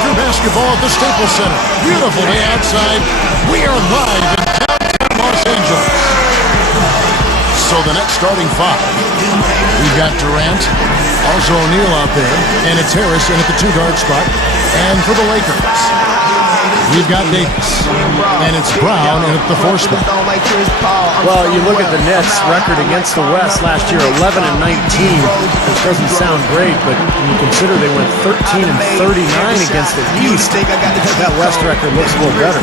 Laker basketball at the Staples Center. Beautiful day outside. We are live in downtown Los Angeles. So the next starting five, we've got Durant, also O'Neal out there, and it's Harris in at the two-guard spot. And for the Lakers, we've got Davis, and it's Brown in at the four spot. Well, you look at the Nets' record against the West last year, 11-19, which doesn't sound great, but when you consider they went 13-39 against the East, that West record looks a little better.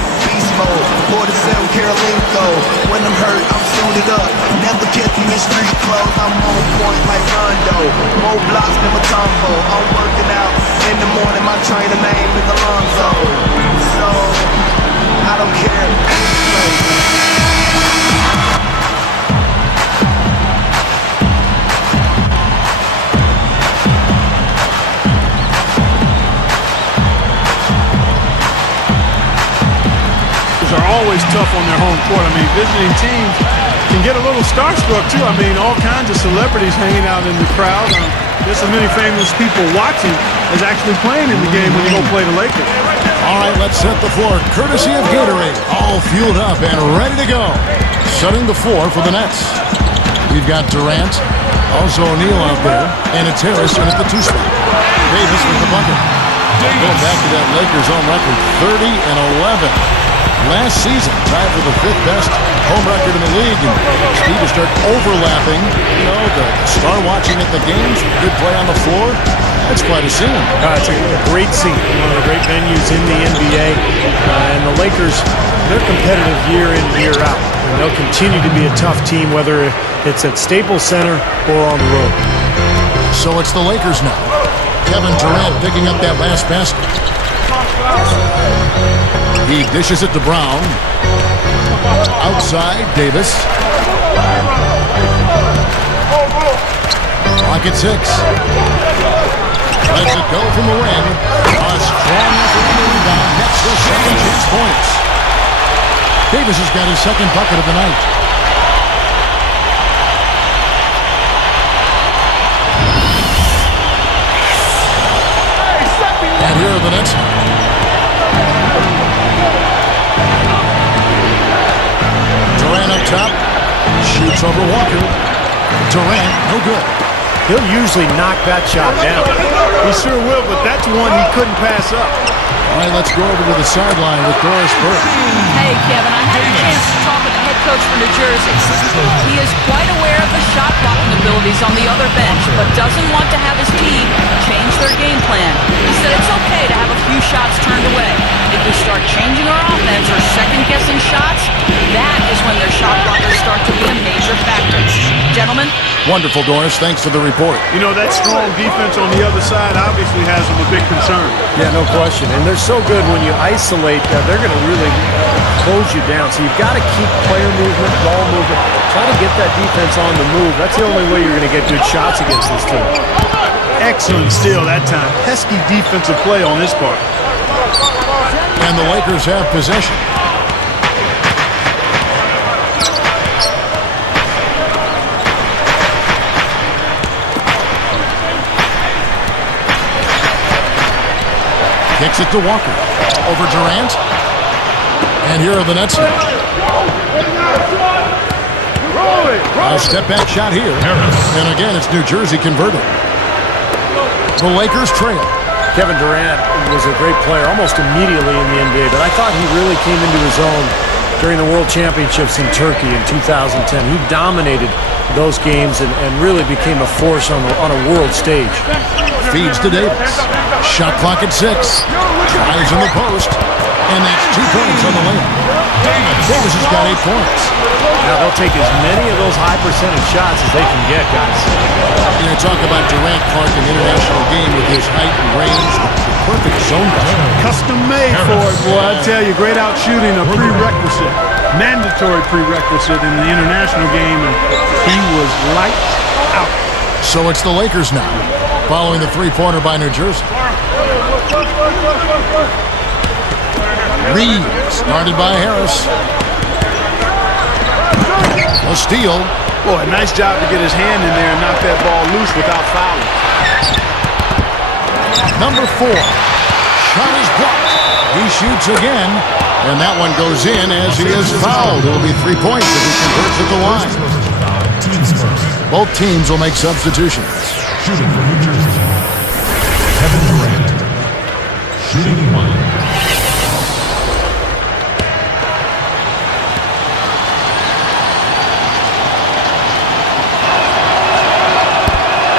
When I'm hurt, I'm suited up. Never catch me in street clothes. I'm on point like Rondo. More blocks than a combo. I'm working out in the morning. My trainer name is Alonzo. So I don't care. Are always tough on their home court. I mean, visiting teams can get a little starstruck too. I mean, all kinds of celebrities hanging out in the crowd. There's so many famous people watching as actually playing in the game when you go play the Lakers. All right, let's set the floor. Courtesy of Gatorade, all fueled up and ready to go. Shutting the floor for the Nets. We've got Durant, also O'Neal out there, and it's Harris in at the two spot. Davis with the bucket. Going back to that Lakers home record, 30-11. Last season, tied for the fifth best home record in the league. And Steve to start overlapping, the star watching at the games, good play on the floor. That's quite a scene. It's a great scene, one of the great venues in the NBA. And the Lakers, they're competitive year in, year out. And they'll continue to be a tough team, whether it's at Staples Center or on the road. So it's the Lakers now. Kevin Durant picking up that last basket. He dishes it to Brown. Outside, Davis. Clock at 6. Lets it go from the wing. A strong effort on the rebound. Nets their second chance points. Davis has got his second bucket of the night. And here are the Nets. Durant up top, shoots over Walker. Durant, no good. He'll usually knock that shot down. He sure will, but that's one he couldn't pass up. All right, let's go over to the sideline with Doris Burke. Hey, Kevin, I had a chance to talk with the head coach for New Jersey. He is quite aware of the shot blocking abilities on the other bench, but doesn't want to have his team change their game plan. He said it's okay to have a few shots turned away. If we start changing our offense or second-guessing shots, that is when their shot blockers start to be a major factor. Gentlemen? Wonderful, Doris. Thanks for the report. That strong defense on the other side obviously has them a big concern. Yeah, no question. And they're so good when you isolate, they're going to really close you down. So you've got to keep player movement, ball movement. Try to get that defense on the move. That's the only way you're going to get good shots against this team. Excellent steal that time. Pesky defensive play on this part. And the Lakers have possession. Kicks it to Walker. Over Durant. And here are the Nets now. A step-back shot here. And again, it's New Jersey converted. The Lakers trail. Kevin Durant was a great player almost immediately in the NBA, but I thought he really came into his own during the World Championships in Turkey in 2010. He dominated those games and really became a force on a world stage. Feeds to Davis. Shot clock at 6. Tries in the post. And that's 2 points on the layup. Davis has got 8 points. Now they'll take as many of those high percentage shots as they can get, guys. Talk about Durant, Clark, an international game with his height and range, the perfect zone buster. Custom made for it, boy. I tell you, great out shooting, a prerequisite, mandatory prerequisite in the international game, and he was lights out. So it's the Lakers now, following the three-pointer by New Jersey. Reeves, guarded by Harris. A steal. Boy, nice job to get his hand in there and knock that ball loose without fouling. Number 4. shot is blocked. He shoots again, and that one goes in as he is fouled. It'll be 3 points if he converts at the line. Both teams will make substitutions. Shooting for New Jersey, Kevin Durant. Shooting 1.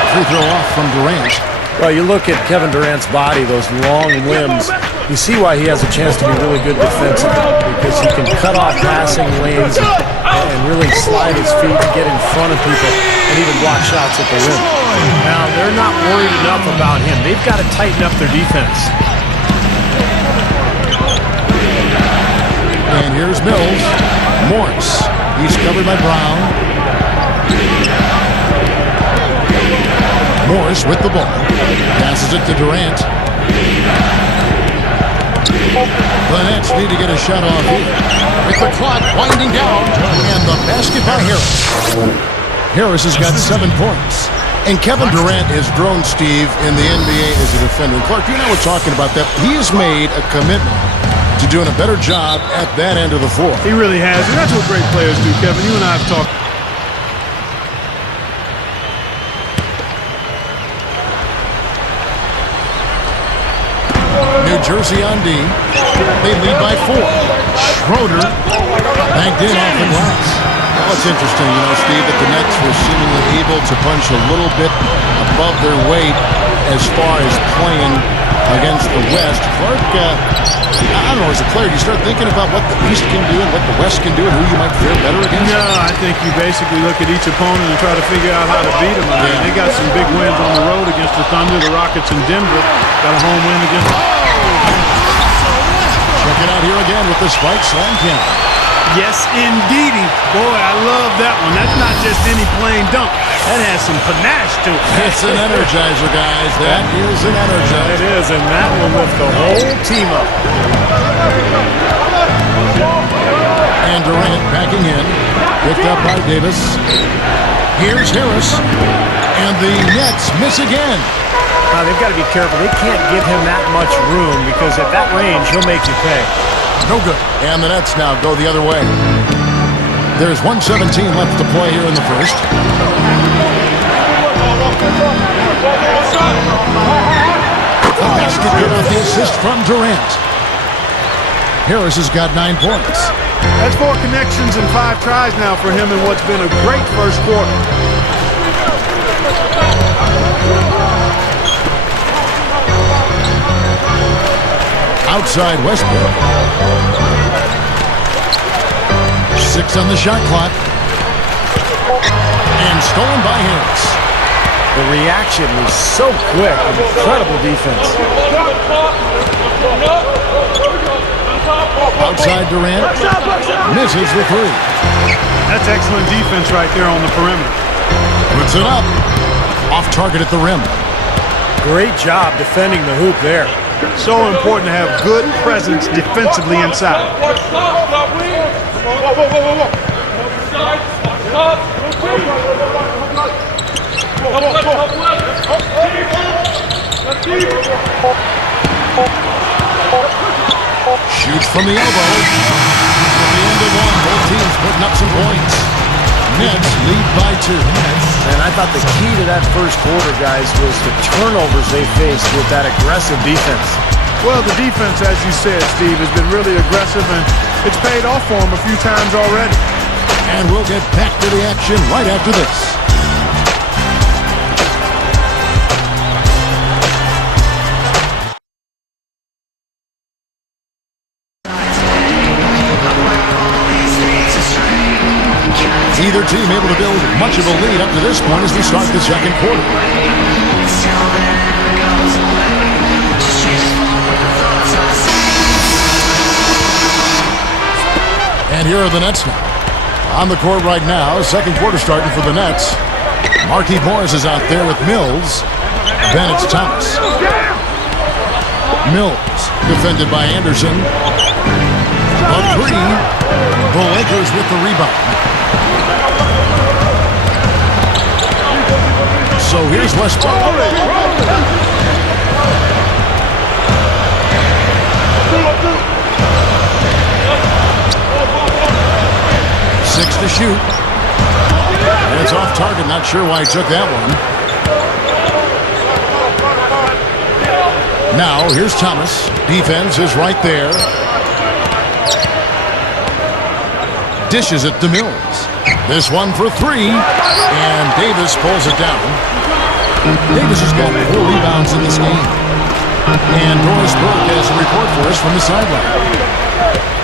Free throw off from Durant. Well, you look at Kevin Durant's body, those long limbs, you see why he has a chance to be really good defensively, because he can cut off passing lanes and really slide his feet to get in front of people and even block shots at the rim. Now, they're not worried enough about him. They've got to tighten up their defense. And here's Mills. Morris. He's covered by Brown. Morris with the ball. Passes it to Durant. The Nets need to get a shot off here. With the clock winding down. And the basket by Harris. Harris has got 7 points. And Kevin Durant has grown, Steve, in the NBA as a defender. And Clark, you and I were talking about that. He has made a commitment to doing a better job at that end of the floor. He really has, and that's what great players do, Kevin. You and I have talked. New Jersey on D. They lead by 4. Schroeder banked in off the glass. Well, it's interesting, you know, Steve, that the Nets were seemingly able to punch a little bit above their weight as far as playing against the West. Clark, I don't know, as a player, you start thinking about what the East can do and what the West can do and who you might fare better against? No, I think you basically look at each opponent and try to figure out how to beat them. I mean, they got some big wins on the road against the Thunder, the Rockets, and Denver. Got a home win against... Check it out here again with the spike slam count. Yes, indeedy. Boy, I love that one. That's not just any plain dunk. That has some panache to it. It's an energizer, guys. That is an energizer. It is, and that will lift the whole team up. And Durant backing in. Picked up by Davis. Here's Harris. And the Nets miss again. Now, they've got to be careful. They can't give him that much room because at that range, he'll make you pay. No good. And the Nets now go the other way. There's 1:17 left to play here in the first. The basket good off the assist from Durant. Harris has got 9 points. That's 4 connections and 5 tries now for him in what's been a great first quarter. Outside Westbrook. 6 on the shot clock. And stolen by Harris. The reaction was so quick. Incredible defense. Outside Durant. Misses the 3. That's excellent defense right there on the perimeter. Puts it up. Off target at the rim. Great job defending the hoop there. So important to have good presence defensively inside. Shoots from the elbow. At the end of one, both teams putting up some points. Nets lead by 2. And I thought the key to that first quarter, guys, was the turnovers they faced with that aggressive defense. Well, the defense, as you said, Steve, has been really aggressive, and it's paid off for them a few times already. And we'll get back to the action right after this. Either team able to build much of a lead up to this point as we start the second quarter. And here are the Nets now. On the court right now, second quarter starting for the Nets. Marquise Morris is out there with Mills. Then it's Thomas. Mills, defended by Anderson. A 3. The Lakers with the rebound. So here's Westbrook. shoot. And it's off target. Not sure why he took that one. Now, here's Thomas. Defense is right there. Dishes it to Mills. This one for three. And Davis pulls it down. Davis has got 4 rebounds in this game. And Doris Burke has a report for us from the sideline.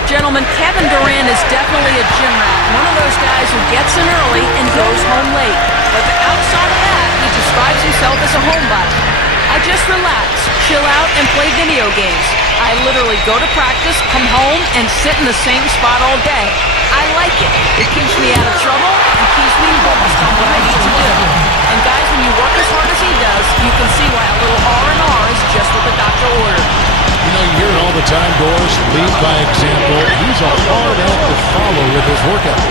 Gentlemen, Kevin Durant is definitely a gym rat. One of those guys who gets in early and goes home late. But outside of that, he describes himself as a homebody. I just relax, chill out, and play video games. I literally go to practice, come home, and sit in the same spot all day. I like it. It keeps me out of trouble and keeps me focused on what I need to do. And guys, when you work as hard as he does, you can see why a little R&R is just what the doctor ordered. You know, you hear it all the time, Doris. Lead by example. He's a hard act to follow with his workout.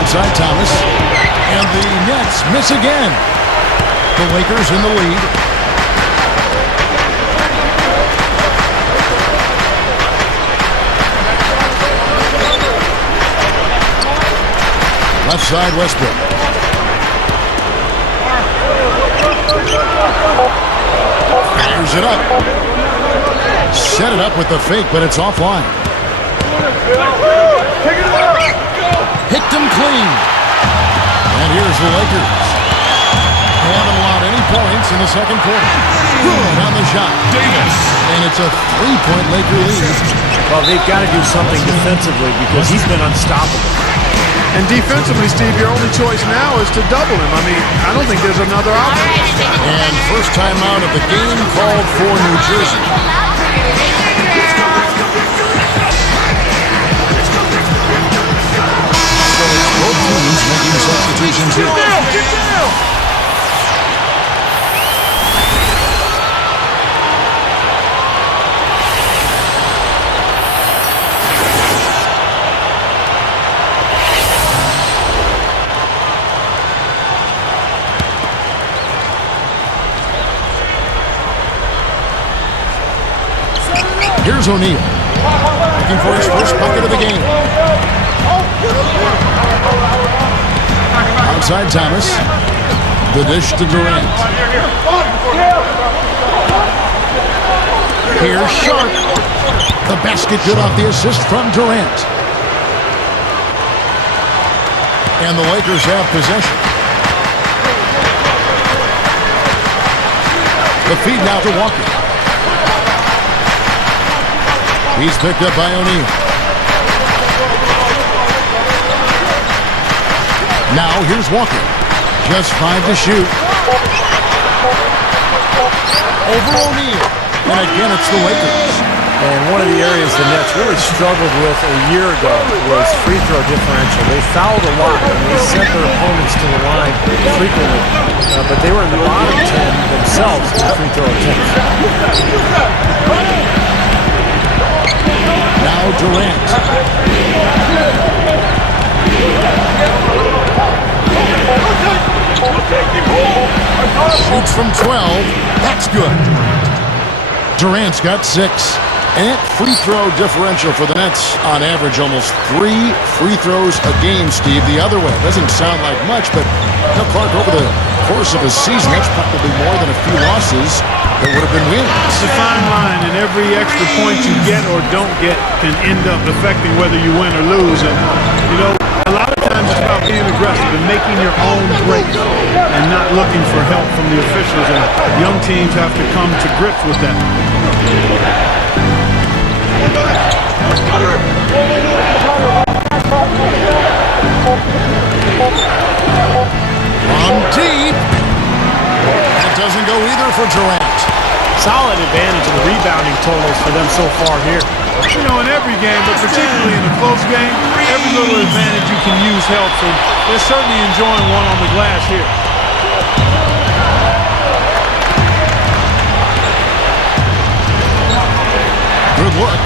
Outside Thomas. And the Nets miss again. The Lakers in the lead. Left side, Westbrook. Fires it up. Set it up with the fake, but it's offline. Picked him clean. And here's the Lakers. They haven't allowed any points in the second quarter. Good on the shot. Davis. And it's a 3-point Laker lead. Well, they've got to do something defensively because he's been unstoppable. And defensively, Steve, your only choice now is to double him. I mean, I don't think there's another option. And first time out of the game called for New Jersey. So it's both teams making substitutions here. Get down! Here's O'Neal, looking for his first bucket of the game. Outside Thomas, the dish to Durant. Here's Sharp. The basket good off the assist from Durant. And the Lakers have possession. The feed now to Walker. He's picked up by O'Neal. Now here's Walker. Just 5 to shoot. Over O'Neal. And again, it's the Lakers. And one of the areas the Nets really struggled with a year ago was free throw differential. They fouled a lot and they sent their opponents to the line frequently. But they were in the bottom 10 themselves in free throw attempts. Now Durant. Shoots from 12. That's good. Durant's got 6. And free throw differential for the Nets on average almost 3 free throws a game, Steve. The other way. It doesn't sound like much, but Clark, over the course of a season, that's probably more than a few losses that would have been wins. It's a fine line, and every extra point you get or don't get can end up affecting whether you win or lose. And, you know, a lot of times it's about being aggressive and making your own breaks and not looking for help from the officials. And young teams have to come to grips with that. From deep. That doesn't go either for Durant. Solid advantage in the rebounding totals for them so far here. You know, in every game, but particularly in a close game, every little advantage you can use helps, and they're certainly enjoying one on the glass here. Good look.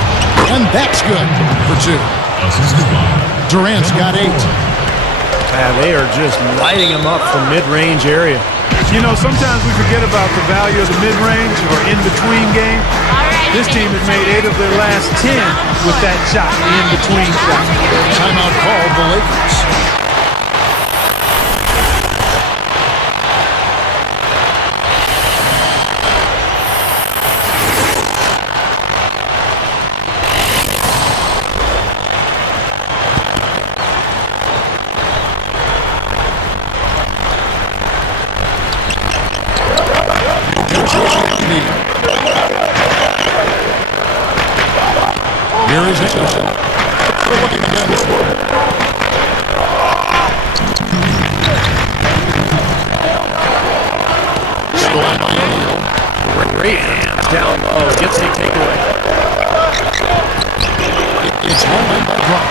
And that's good for 2. Durant's got 8. They are just lighting him up from mid-range area. You know, sometimes we forget about the value of the mid-range or in-between game. This team has made 8 of their last 10 with that shot, the in-between shot. Timeout called the Lakers. Here is Angelos. Looking again. Stolen by O'Neal. Great hands down low. Gets the takeaway. It's home and by Brown.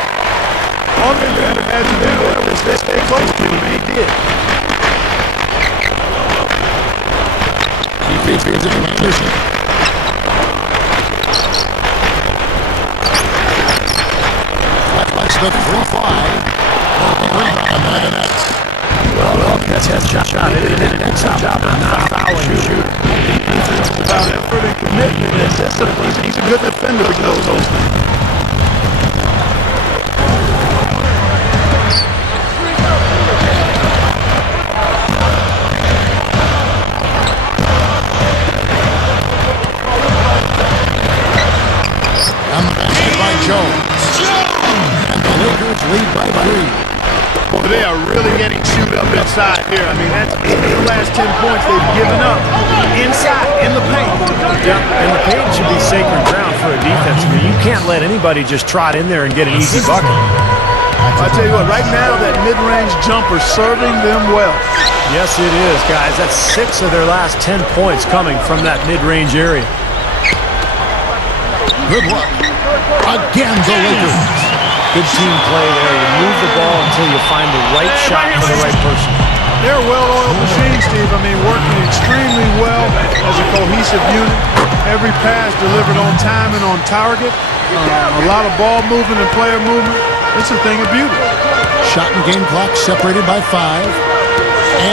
All they had to do was stay close to him, and he did. He feeds it to Anderson. The 3-5. Well, that's his shot. It's a job of not fouling shooter. About effort and commitment and discipline. He's a good defender because of those things. Commanded by Jones. And the Lakers lead by 3. Well, they are really getting chewed up inside here. I mean, that's the last 10 points they've given up inside, in the paint. Yeah, and the paint should be sacred ground for a defense. I mean, you can't let anybody just trot in there and get an easy bucket. I tell you what, right now, that mid-range jumper serving them well. Yes, it is, guys. That's 6 of their last 10 points coming from that mid-range area. Good luck. Again, the Lakers. Good team play there. You move the ball until you find the right shot for the right person. They're a well-oiled machine, Steve. I mean, working extremely well as a cohesive unit. Every pass delivered on time and on target. A lot of ball movement and player movement. It's a thing of beauty. Shot and game clock separated by 5.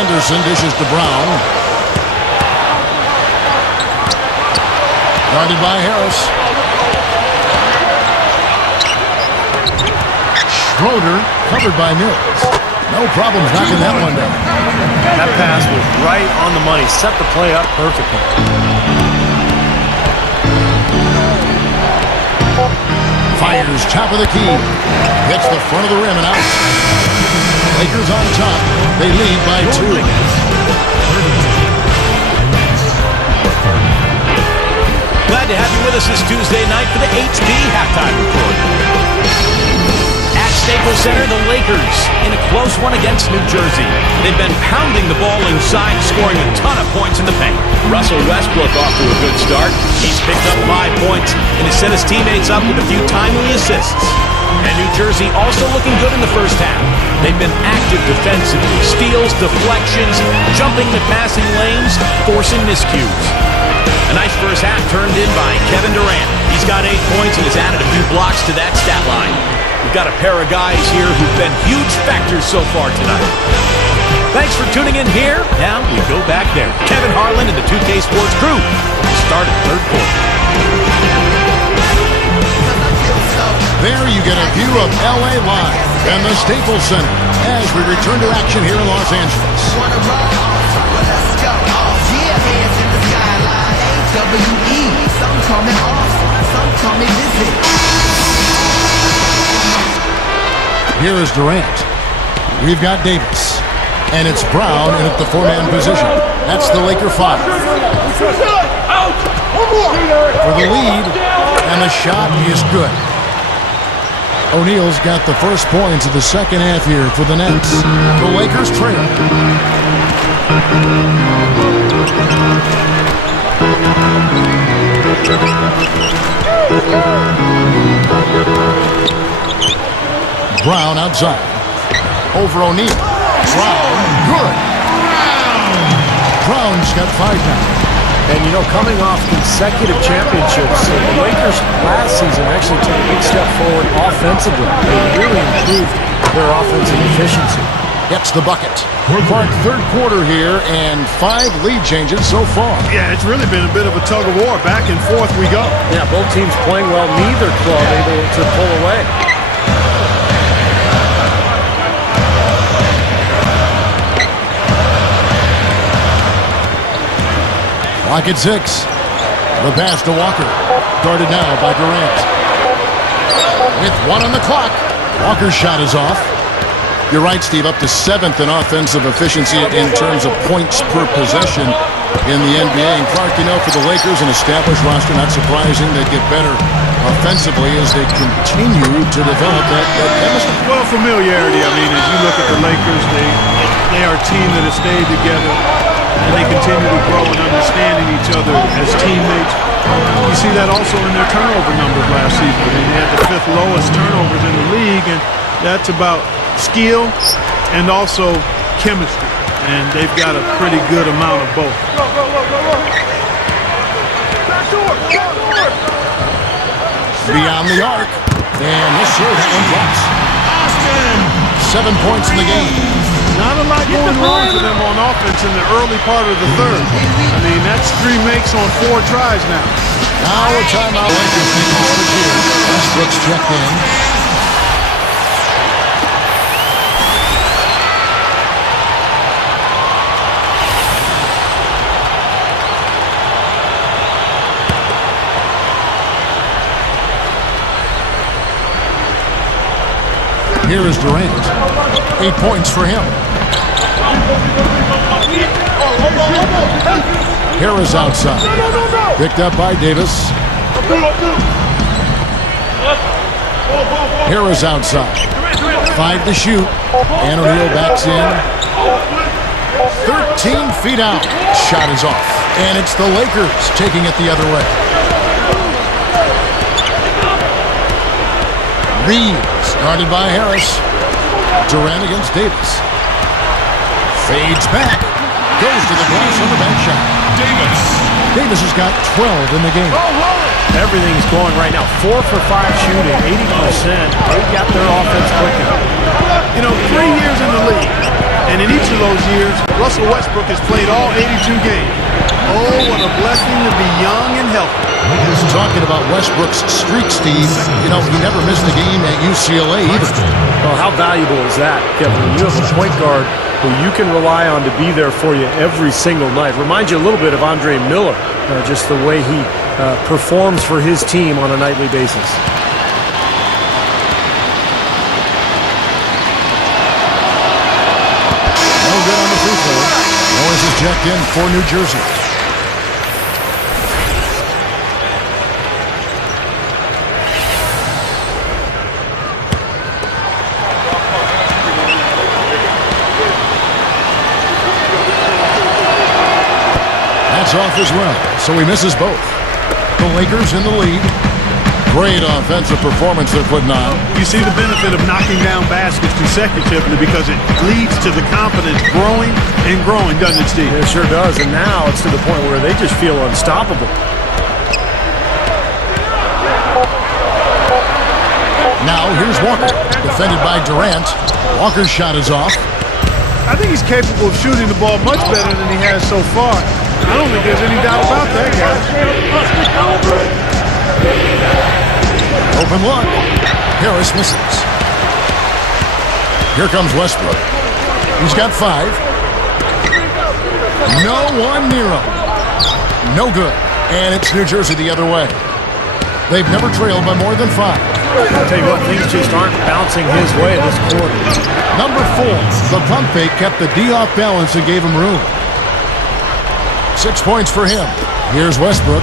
Anderson dishes to Brown. Guarded by Harris. Schroeder covered by Mills. No problems knocking that one down. That pass was right on the money. Set the play up perfectly. Fires top of the key. Hits the front of the rim and out. Lakers on top. They lead by 2. Glad to have you with us this Tuesday night for the HD Halftime Report. At Staples Center, the Lakers in a close one against New Jersey. They've been pounding the ball inside, scoring a ton of points in the paint. Russell Westbrook off to a good start. He's picked up 5 points and has set his teammates up with a few timely assists. And New Jersey also looking good in the first half. They've been active defensively. Steals, deflections, jumping the passing lanes, forcing miscues. A nice first half turned in by Kevin Durant. He's got 8 points and has added a few blocks to that stat line. We've got a pair of guys here who've been huge factors so far tonight. Thanks for tuning in here. Now we go back there. Kevin Harlan and the 2K Sports crew start at third quarter. There you get a view of LA live and the Staples Center as we return to action here in Los Angeles. Some call me awesome, some call me visit. Here is Durant. We've got Davis. And it's Brown in at the 4-man position. That's the Laker 5. For the lead, and the shot is good. O'Neal's got the first points of the second half here for the Nets. The Lakers trail. Brown outside. Over O'Neal. Brown, good. Brown's got 5 now. And, you know, coming off consecutive championships, the Lakers last season actually took a big step forward offensively. They really improved their offensive efficiency. hits the bucket. Clark, third quarter here, and 5 lead changes so far. Yeah, it's really been a bit of a tug of war. Back and forth we go. Yeah, both teams playing well. Neither club able to pull away. Clock at 6. The pass to Walker. Guarded now by Durant. With 1 on the clock, Walker's shot is off. You're right, Steve, up to 7th in offensive efficiency in terms of points per possession in the NBA. And Clark, you know, for the Lakers, an established roster, not surprising, they get better offensively as they continue to develop that chemistry. Well, familiarity. I mean, as you look at the Lakers, they are a team that has stayed together, and they continue to grow and understanding each other as teammates. You see that also in their turnover numbers last season. I mean, they had the 5th lowest turnovers in the league, and that's about skill and also chemistry. And they've got a pretty good amount of both. Beyond the arc. And this year, that one drops. 7 points in the game. Not a lot going wrong for them on offense in the early part of the third. I mean, that's 3 makes on 4 tries now. Now a timeout. Lakers making a switch here. Westbrook's checked in. Here is Durant. 8 points for him. Harris outside. Picked up by Davis. Harris outside. 5 to shoot. And O'Neal backs in. 13 feet out. Shot is off. And it's the Lakers taking it the other way. Reeves, guarded by Harris. Durant against Davis. Fades back. Goes to the glass on the bank shot. Davis has got 12 in the game. Everything's going right now. 4 for 5 shooting, 80%. They've got their offense clicking. You know, 3 years in the league, and in each of those years, Russell Westbrook has played all 82 games. Oh, what a blessing to be young and healthy. Talking about Westbrook's streak, Steve, you know, he never missed a game at UCLA either. Well, how valuable is that, Kevin? When you have a point guard who you can rely on to be there for you every single night. Reminds you a little bit of Andre Miller, just the way he performs for his team on a nightly basis. No good on the free throw. Morris is checked in for New Jersey. Off as well, so he misses both. The Lakers in the lead. Great offensive performance they're putting on. You see the benefit of knocking down baskets consecutively because it leads to the confidence growing and growing, doesn't it, Steve? It sure does, and now it's to the point where they just feel unstoppable. Now here's Walker, defended by Durant. Walker's shot is off. I think he's capable of shooting the ball much better than he has so far. I don't think there's any doubt about that, guys. Open look. Harris misses. Here comes Westbrook. He's got 5. No one near him. No good. And it's New Jersey the other way. They've never trailed by more than 5. I'll tell you what, things just aren't bouncing his way this quarter. Number 4, the pump fake kept the D off balance and gave him room. 6 points for him. Here's Westbrook.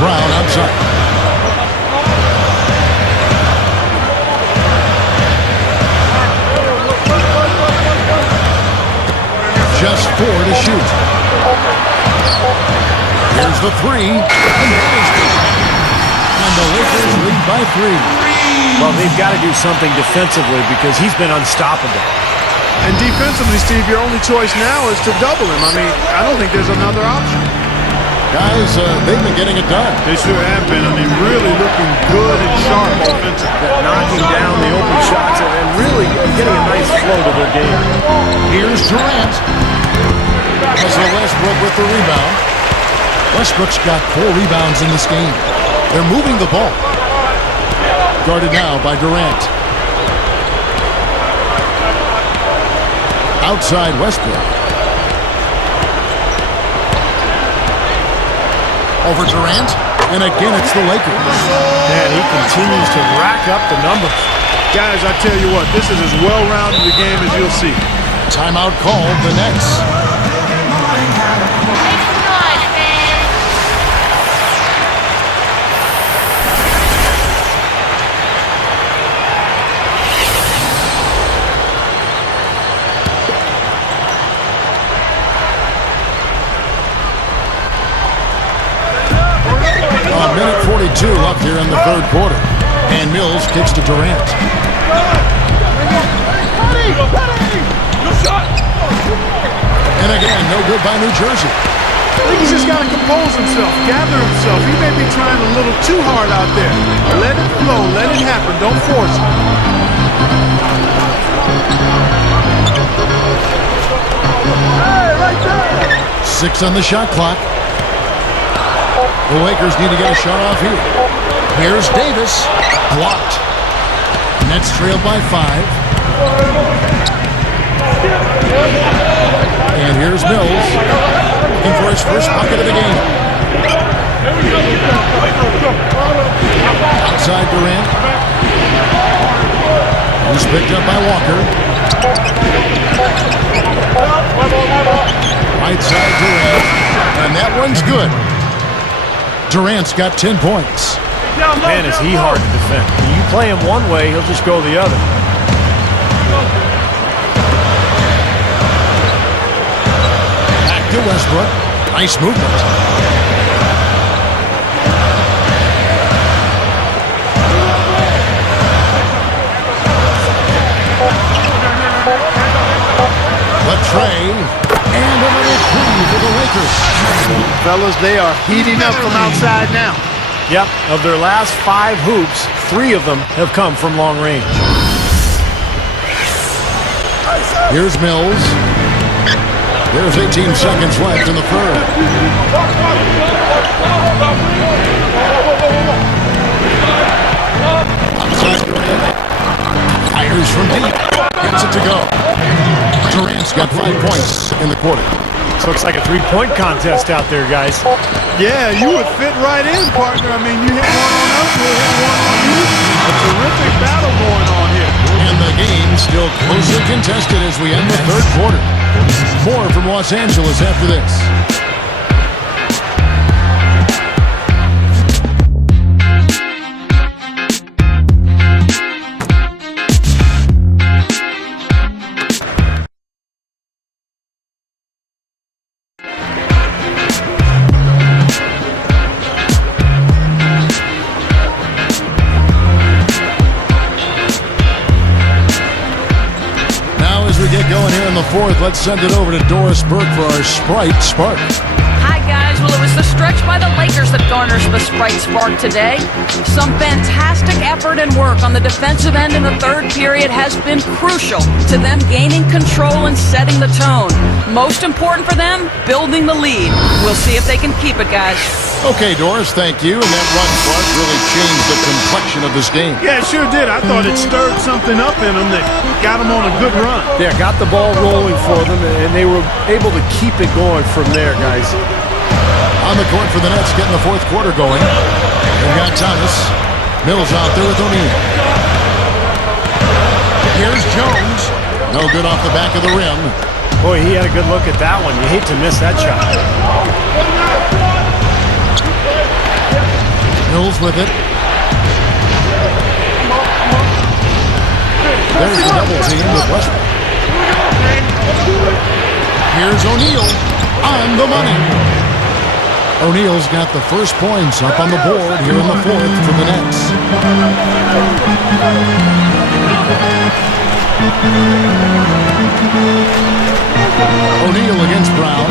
Brown outside. Just 4 to shoot. Here's the 3. And that is good. And the Lakers lead by 3. Well, they've got to do something defensively because he's been unstoppable. And defensively, Steve, your only choice now is to double him. I mean, I don't think there's another option. Guys, they've been getting it done. They sure have been. I mean, really looking good and sharp offensively. Knocking down the open shots and really getting a nice flow to their game. Here's Durant. Russell Westbrook with the rebound. Westbrook's got 4 rebounds in this game. They're moving the ball. Guarded now by Durant. Outside Westbrook. Over Durant. And again, it's the Lakers. Man, he continues to rack up the numbers. Guys, I tell you what, this is as well-rounded a game as you'll see. Timeout called, the Nets. Minute 42 left here in the third quarter. And Mills kicks to Durant. And again, no good by New Jersey. I think he's just got to compose himself, gather himself. He may be trying a little too hard out there. Let it flow, let it happen. Don't force it. 6 on the shot clock. The Lakers need to get a shot off here. Here's Davis. Blocked. Nets trail by 5. And here's Mills. Looking for his first bucket of the game. Outside Durant. He's picked up by Walker. Right side Durant. And that one's good. Durant's got 10 points. Man, is he hard to defend. When you play him one way, he'll just go the other. Back to Westbrook. Nice movement. Latrey. And another 3 for the Lakers. Fellas, they are heating up from outside now. Yep, of their last 5 hoops, 3 of them have come from long range. Here's Mills. There's 18 seconds left in the third. Fires from deep. Gets it to go. Durant's got 5 points in the quarter. This looks like a 3-point contest out there, guys. Yeah, you would fit right in, partner. I mean, you hit one on us, we'll hit one on you. A terrific battle going on here. And the game still closely contested as we end the third quarter. More from Los Angeles after this. Fourth, let's send it over to Doris Burke for our Sprite Spark. Hi, guys. Well, it was the stretch by the Lakers that garners the Sprite Spark today. Some fantastic effort and work on the defensive end in the third period has been crucial to them gaining control and setting the tone. Most important for them, building the lead. We'll see if they can keep it, guys. Okay, Doris, thank you. And that run Clark really changed the complexion of this game. Yeah, it sure did. I thought it stirred something up in them that got them on a good run. Yeah, got the ball rolling for them, and they were able to keep it going from there, guys. On the court for the Nets, getting the fourth quarter going. They've got Thomas. Mills out there with O'Neal. Here's Jones. No good off the back of the rim. Boy, he had a good look at that one. You hate to miss that shot. Mills with it. There's the double team with Westbrook. Here's O'Neal on the money. O'Neal's got the first points up on the board here in the fourth for the Nets. O'Neal against Brown.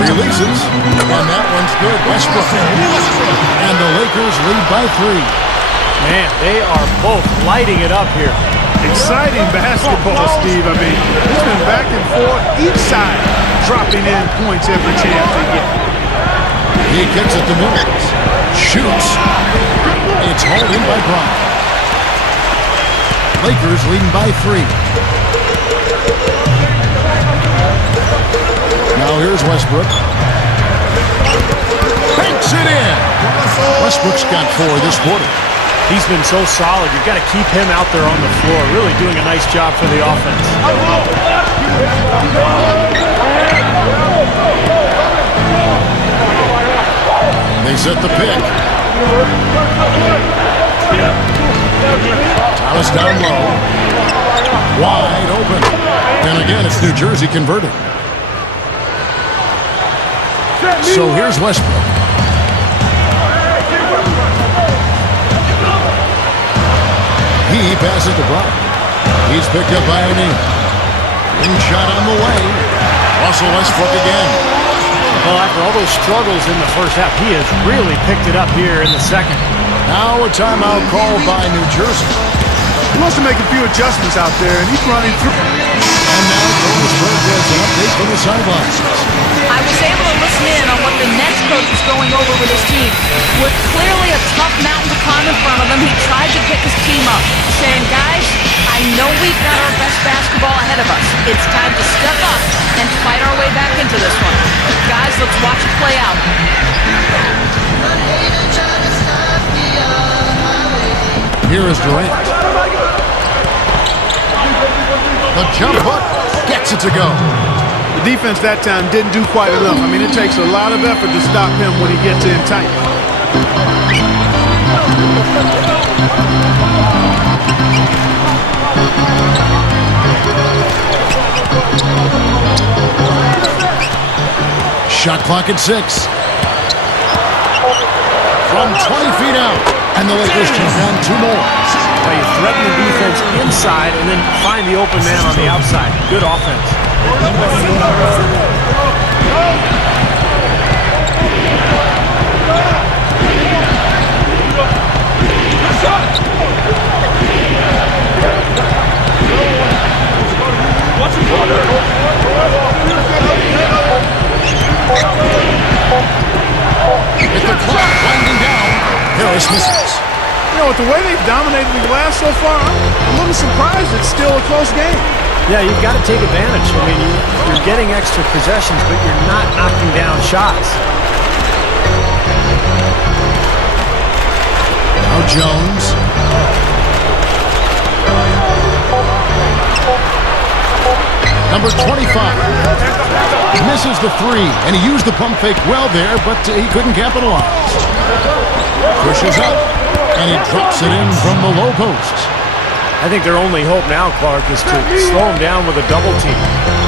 Releases releases. And that one's good. Westbrook. And the Lakers lead by 3. Man, they are both lighting it up here. Exciting basketball, Steve. I mean, it's been back and forth, each side dropping in points every chance they get. He kicks it to Mills. Shoots. It's hauled in by Brown. Lakers leading by 3. Now here's Westbrook. Banks it in. Westbrook's got 4 this quarter. He's been so solid. You've got to keep him out there on the floor. Really doing a nice job for the offense. They set the pick. Thomas down low. Wide open. And again, it's New Jersey converting. So here's Westbrook. He passes to Brown. He's picked up by O'Neal. Wing shot on the way. Russell Westbrook again. Well, after all those struggles in the first half, he has really picked it up here in the second. Now a timeout called by New Jersey. He wants to make a few adjustments out there, and he's running through. And now Westbrook gets an update from the sidelines. I was able to listen in on what the Nets coach was going over with his team. With clearly a tough mountain to climb in front of him, he tried to pick his team up, saying, guys, I know we've got our best basketball ahead of us. It's time to step up and fight our way back into this one. Guys, let's watch it play out. Here is Durant. The jump hook gets it to go. The defense that time didn't do quite enough. I mean, it takes a lot of effort to stop him when he gets in tight. Shot clock at 6. From 20 feet out. And the Lakers take on 2 more. Now you threaten the defense inside and then find the open man on the outside. Good offense. With the clock winding down, Harris misses. You know, with the way they've dominated the glass so far, I'm a little surprised it's still a close game. Yeah, you've got to take advantage. I mean, you're getting extra possessions, but you're not knocking down shots. Now Jones. Number 25. Misses the 3, and he used the pump fake well there, but he couldn't capitalize. Pushes up, and he drops it in from the low post. I think their only hope now, Clark, is to slow him down with a double team.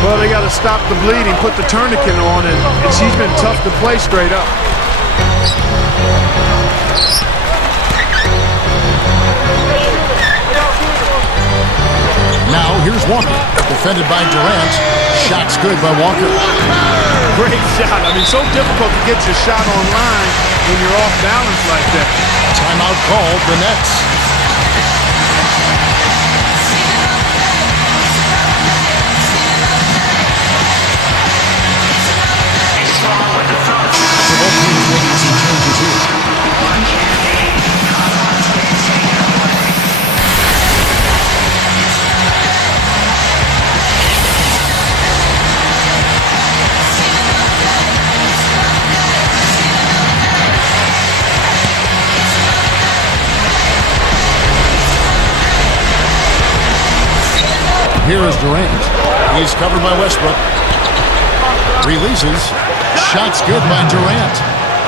Well, they got to stop the bleeding, put the tourniquet on, and she's been tough to play straight up. Now here's Walker, defended by Durant. Shot's good by Walker. Great shot. I mean, so difficult to get your shot on line when you're off balance like that. Timeout called, the Nets. So both teams making some changes here. Here is Durant. He's covered by Westbrook. Releases. Shot's good by Durant.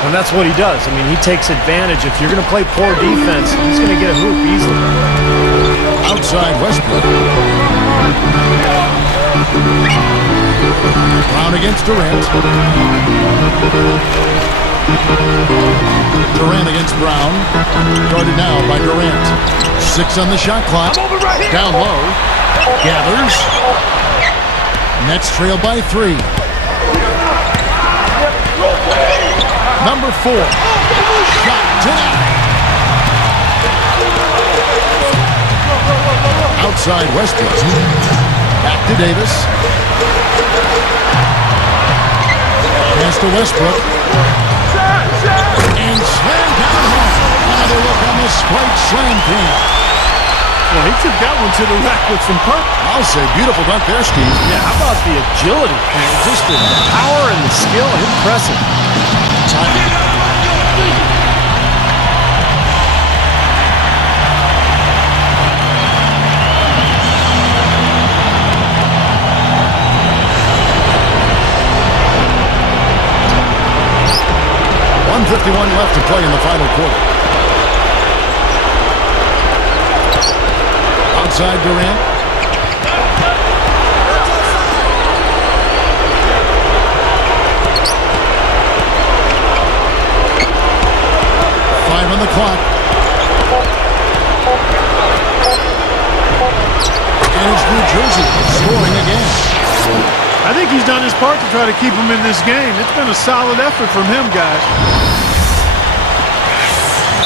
And that's what he does. I mean, he takes advantage. If you're going to play poor defense, he's going to get a hoop easily. Outside Westbrook. Brown against Durant. Durant against Brown. Guarded now by Durant. 6 on the shot clock. Down low. Gathers. Nets trail by 3. Number 4. Shot denied. Outside Westbrook. Back to Davis. Pass to Westbrook. And slam down home. Another look on the Sprite Slam King. Well, he took that one to the rack with some purpose. I'll say beautiful dunk there, Steve. Yeah, how about the agility? Man? Just the power and the skill. Impressive. Time. .151 left to play in the final quarter. Outside Durant. Five on the clock. And it's New Jersey scoring again. I think he's done his part to try to keep him in this game. It's been a solid effort from him, guys.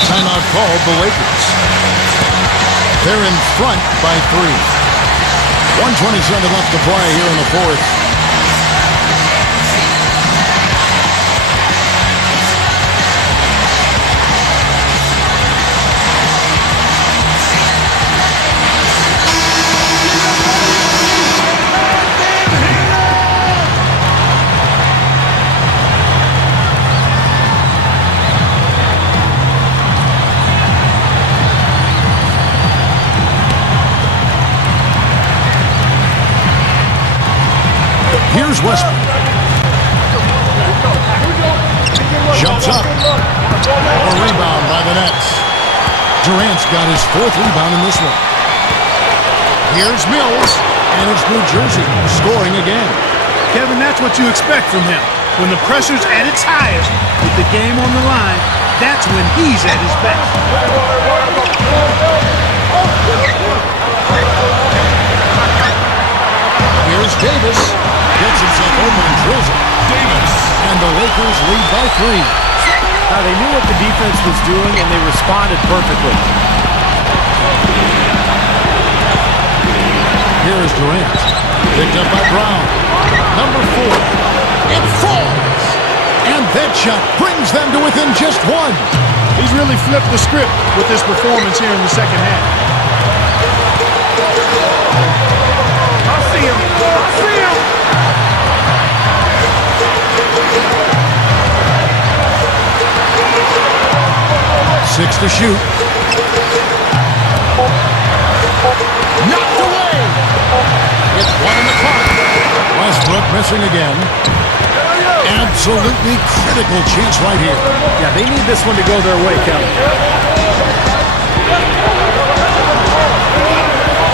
Timeout called the Lakers. They're in front by 3. 1:27 left to play here in the fourth. Here's Westbrook. Jumps up. A rebound by the Nets. Durant's got his 4th rebound in this one. Here's Mills. And it's New Jersey scoring again. Kevin, that's what you expect from him. When the pressure's at its highest, with the game on the line, that's when he's at his best. Here's Davis. Gets himself open and drills it. Davis. And the Lakers lead by 3. Now, they knew what the defense was doing, and they responded perfectly. Here is Durant. Picked up by Brown. Number 4. It falls. And that shot brings them to within just 1. He's really flipped the script with this performance here in the second half. I see him. I see him. 6 to shoot. Knocked away. It's 1 on the clock. Westbrook missing again. Absolutely critical chance right here. Yeah, they need this one to go their way, Kelly.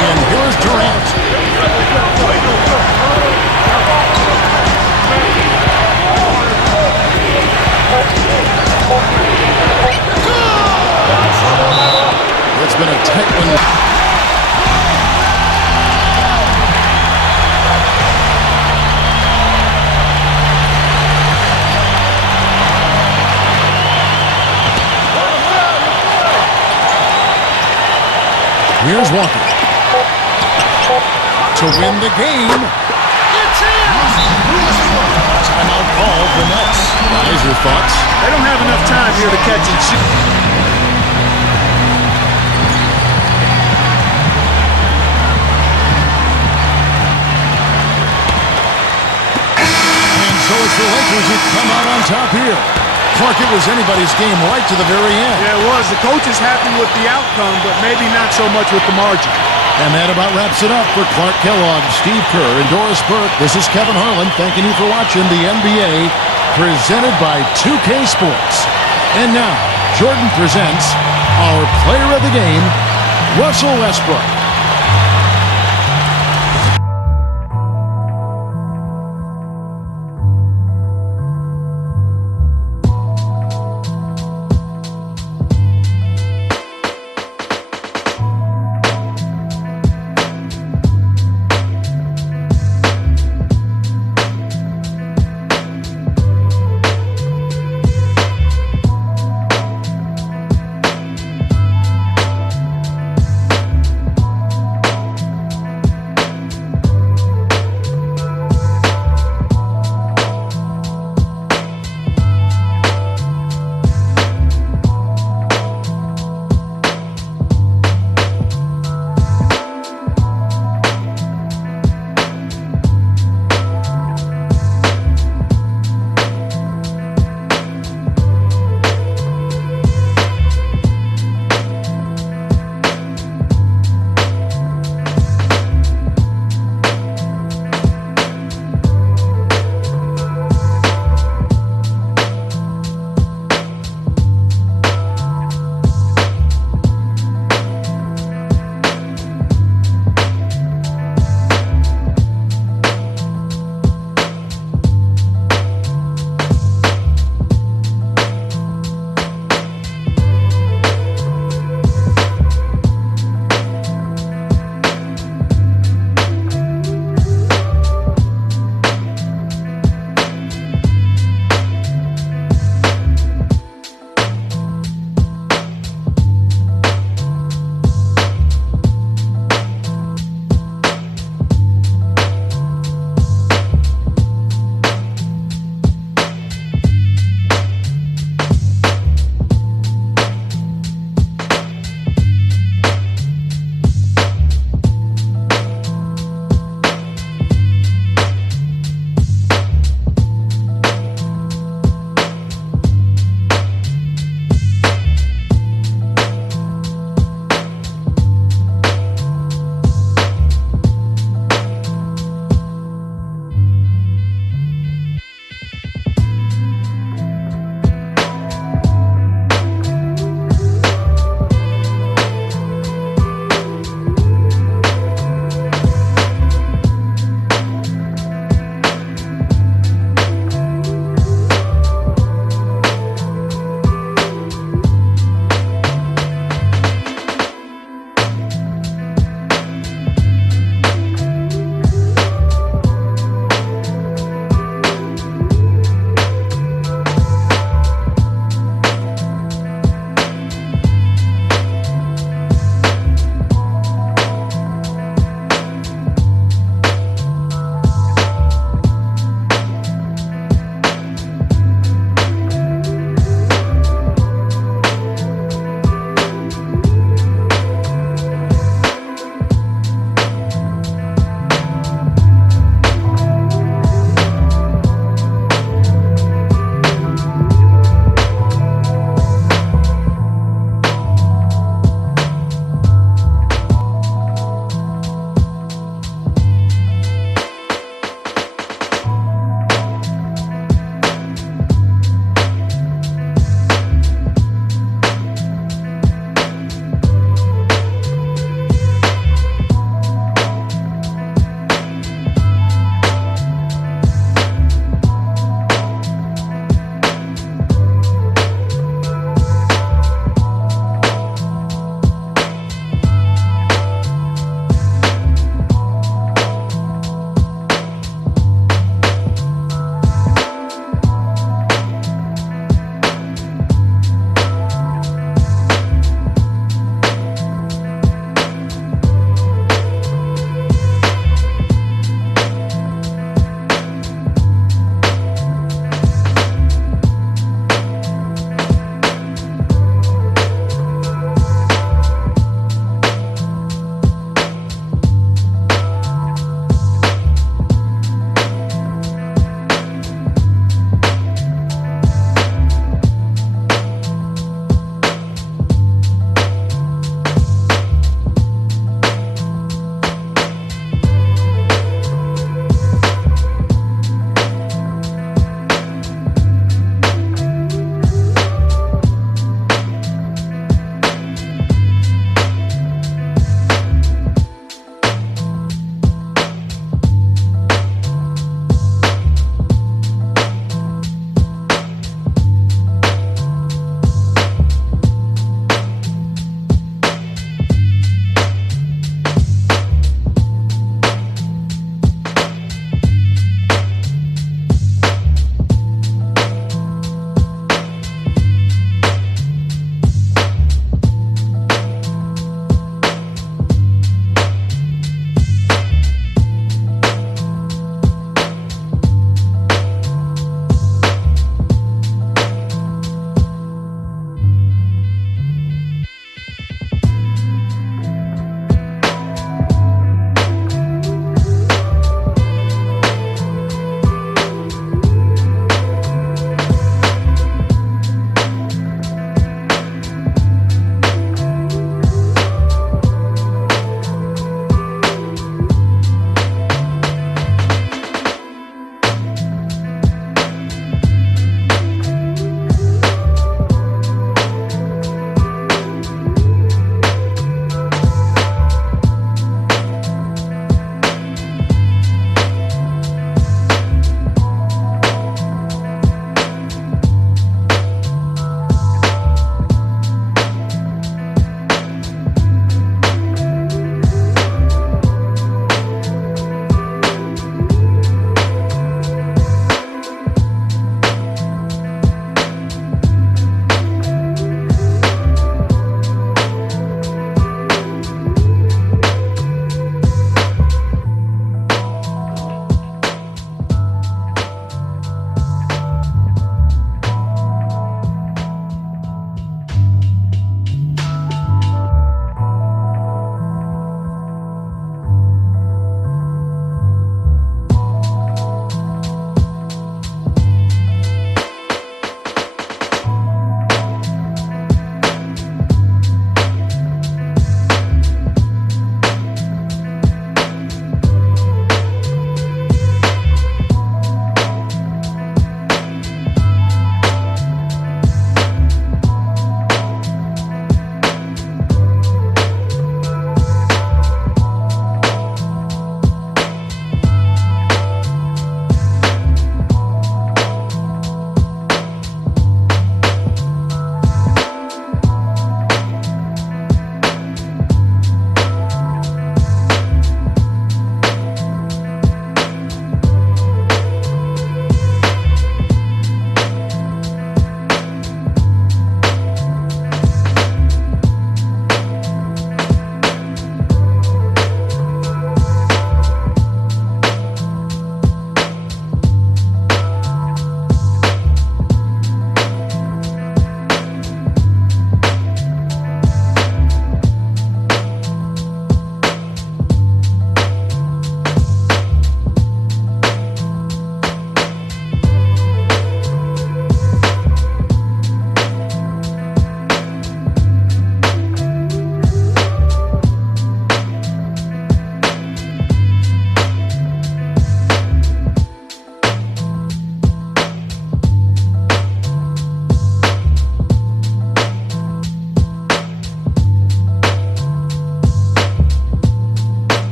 And here's Durant. It's been a tight one. Here's Walker. To win the game. It's in! Timeout called the Nets. Guys, your thoughts? They don't have enough time here to catch and shoot. And so it's the Lakers who come out on top here. Clark, it was anybody's game right to the very end. Yeah, it was. The coach is happy with the outcome, but maybe not so much with the margin. And that about wraps it up for Clark Kellogg, Steve Kerr, and Doris Burke. This is Kevin Harlan thanking you for watching the NBA presented by 2K Sports. And now, Jordan presents our player of the game, Russell Westbrook.